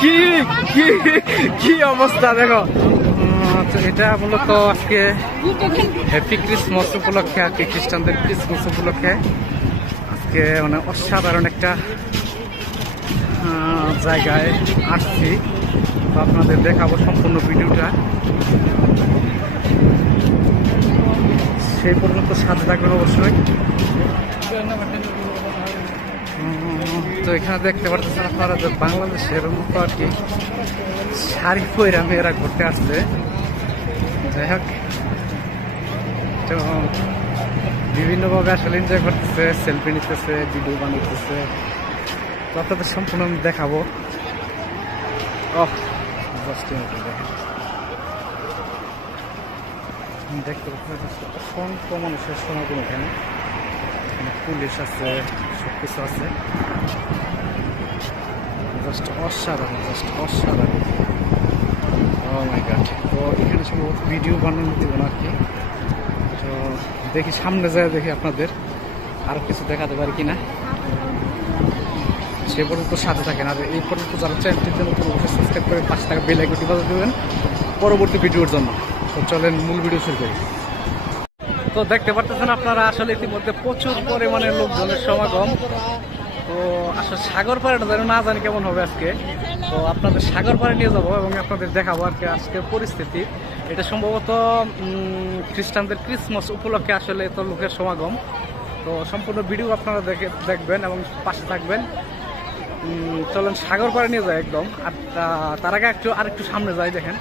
কি কি কি অবস্থা দেখো। এটা মূলত আজকে হ্যাপি ক্রিসমাস উপলক্ষে আর কি, খ্রিস্টানদের ক্রিসমাস উপলক্ষে আজকে মানে অসাধারণ একটা জায়গায় আসছি। তো আপনাদের দেখাবো সম্পূর্ণ ভিডিওটা, সেই পর্যন্ত সাথে থাকবেন অবশ্যই। তো এখানে দেখতে পাচ্ছেন আপনারা যে বাংলাদেশের মতো আর কি শাড়ি পরে মেয়েরা ঘুরতে আসছে। যাই হোক, তো বিভিন্নভাবে আসলে এনজয় করতেছে, সেলফি নিতেছে, ভিডিও বানাইতেছে। তো আপনাদের সম্পূর্ণ আমি দেখাবো। দেখতে পাচ্ছেন অসংখ্য মানুষের সমাগম এখানে, পুলিশ আছে, সব কিছু আছে। জাস্ট অসাধারণ, জাস্ট অসাধারণ। ও মাই গড। তো এখানে সম্ভবত ভিডিও বানানো দিব না আর কি। তো দেখি সামনে যায়, দেখি আপনাদের আরো কিছু দেখাতে পারি কিনা। সে পর্যন্ত সাথে থাকেন। আর এই পর্যন্ত যারা চ্যানেলটির জন্য অবশ্যই সাবস্ক্রাইব করে 5 টাকা বেল আইকনটি বাজিয়ে দেবেন পরবর্তী ভিডিওর জন্য। তো চলেন মূল ভিডিও শুরু করি। তো দেখতে পারতেছেন আপনারা আসলে ইতিমধ্যে প্রচুর পরিমাণে লোকজনের সমাগম। তো আসলে সাগর পাড়েটা যেন না জানি কেমন হবে আজকে। তো আপনাদের সাগর পাড়ে নিয়ে যাবো এবং আপনাদের দেখাবো আর কি আজকের পরিস্থিতি। এটা সম্ভবত খ্রিস্টানদের ক্রিসমাস উপলক্ষে আসলে এত লোকের সমাগম। তো সম্পূর্ণ ভিডিও আপনারা দেখবেন এবং পাশে থাকবেন। চলেন সাগর পাড়ে নিয়ে যায় একদম। আর তার আগে আরেকটু সামনে যাই, দেখেন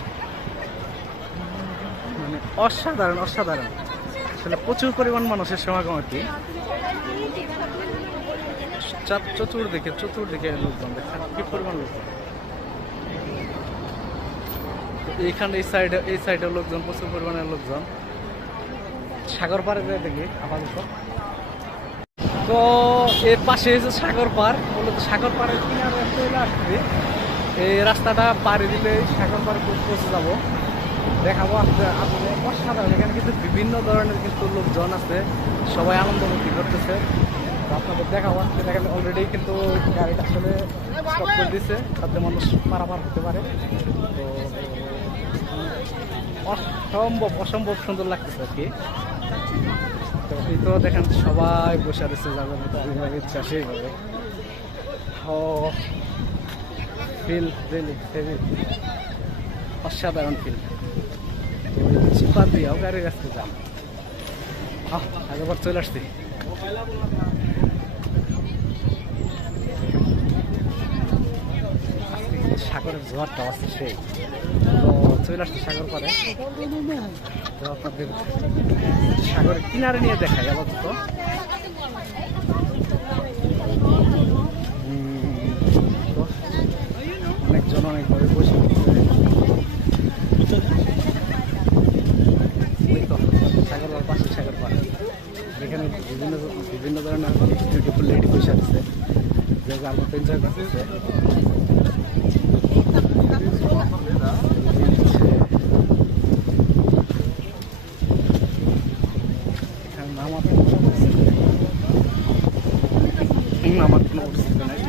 মানে অসাধারণ অসাধারণ আসলে প্রচুর পরিমাণ মানুষের সমাগম আর কি। চতুর্দিকে লোকজন, দেখেন কি পরিমাণ লোকজন। এইখানে এই সাইডে লোকজন, প্রচুর পরিমাণের লোকজন। সাগর পাড়ে যায় দেখি আপাতত। তো এর পাশে হচ্ছে সাগর পাড়, মূলত সাগর পাড়ের কিনারে চলে আসছে। এই রাস্তাটা পাড়ি দিলে সাগর পাড়ে পৌঁছে যাবো, দেখাবো আপনাদের অসাধারণ। এখানে কিন্তু বিভিন্ন ধরনের কিন্তু লোকজন আছে, সবাই আনন্দ ভর্তি করতেছে। আপনাদের দেখাবো আজকে। দেখেন অলরেডি কিন্তু গাড়িটা আসলে স্টপ করে দিচ্ছে যাতে মানুষ পারাপার হতে পারে। তো অসম্ভব সুন্দর লাগতেছে আর কি। তো এই তো দেখেন সবাই বসে রয়েছে, যাদের মতো যেভাবে ইচ্ছা সেইভাবে। ফিল অসাধারণ ফিল। চিপা দিয়েও গাড়ির রাস্তা যান। আগেবার চলে আসছি। সাগরের জোয়ারটা আছে সেই। তো চলে আসছে সাগর পাড়ে। তো আপনাদের সাগরের কিনারে নিয়ে দেখাই আপাতত। অনেকজন অনেকভাবে বসে সাগর পাশে সাগর পাড়ে। এখানে বিভিন্ন ধরনের বিউটিফুল লেডি বসে আছে, যে যার মতো এনজয় করতেছে। আমার কোনো পরিস্থিতি নাই।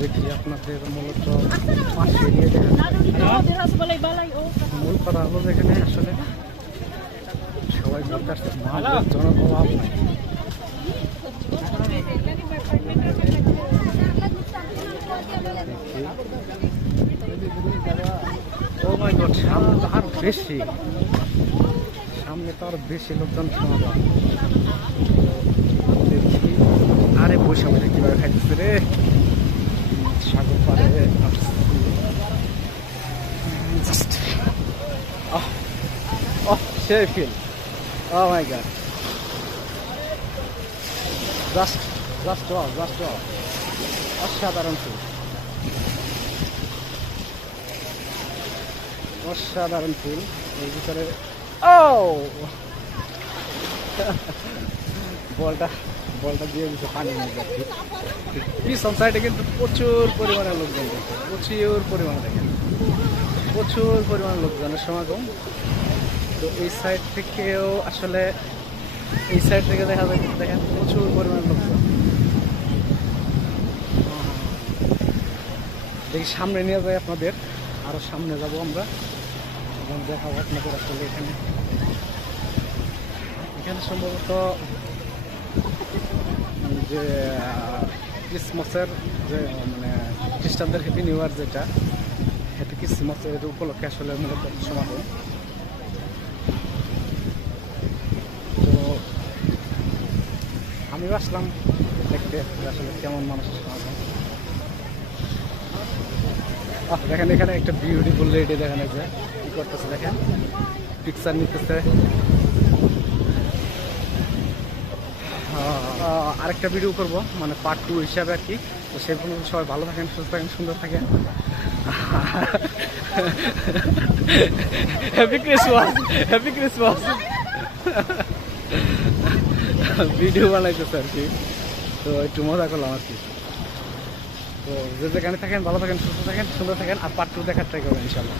দেখি আপনাদের মূলত পাশে নিয়ে দেখেন। মূল কথা হলো যেখানে আসলে সবাই ঘুরতে আসছে, জনের অভাব নাই। ও মাই গড, সামনে তো আর বেশি, সামনে তো আর বেশি লোকজন সমাগম। আরে বসে বসে কিভাবে খাইতেছে রে সাগর পাড়ে। সেই ফিল, ও মাই গড, জাস্ট অসাধারণ ফিল, অসাধারণ ফিল। এর ভিতরে বলটা দিয়ে দিচ্ছে পানির মধ্যে। পিছন সাইডে কিন্তু প্রচুর পরিমাণে লোকজন, প্রচুর পরিমাণে দেখেন, প্রচুর পরিমাণে লোকজনের সমাগম। তো এই সাইড থেকেও আসলে, এই সাইড থেকে দেখা যায় দেখেন প্রচুর পরিমাণে লোকজন। দেখি সামনে নিয়ে যাই আপনাদের, আরও সামনে যাব আমরা এবং দেখাবো আপনাদের আসলে এখানে এখানে সম্ভবত যে ক্রিসমাসের যে মানে খ্রিস্টানদের হ্যাপি নিউ ইয়ার যেটা, হ্যাপি ক্রিসমাসের উপলক্ষে আসলে মূলত সমাগম। তো আমিও আসলাম দেখতে আসলে কেমন মানুষের সমাগম। দেখেন এখানে একটা বিউটিফুল লেডি দেখেন যে কি করতেছে, দেখেন পিকচার নিতেছে। আরেকটা ভিডিও করব মানে পার্ট 2 হিসাবে আর কি। তো সেই পর্যন্ত সবাই ভালো থাকেন, সুস্থ থাকেন, সুন্দর থাকেন। Happy Christmas, happy Christmas. Video বানাইতেছে আর কি, তো একটু মজা করলাম আর কি। তো যে যেখানে থাকেন ভালো থাকেন, সুস্থ থাকেন, সুন্দর থাকেন, আর পার্ট 2 দেখার ট্রাই করবেন ইনশাল্লাহ।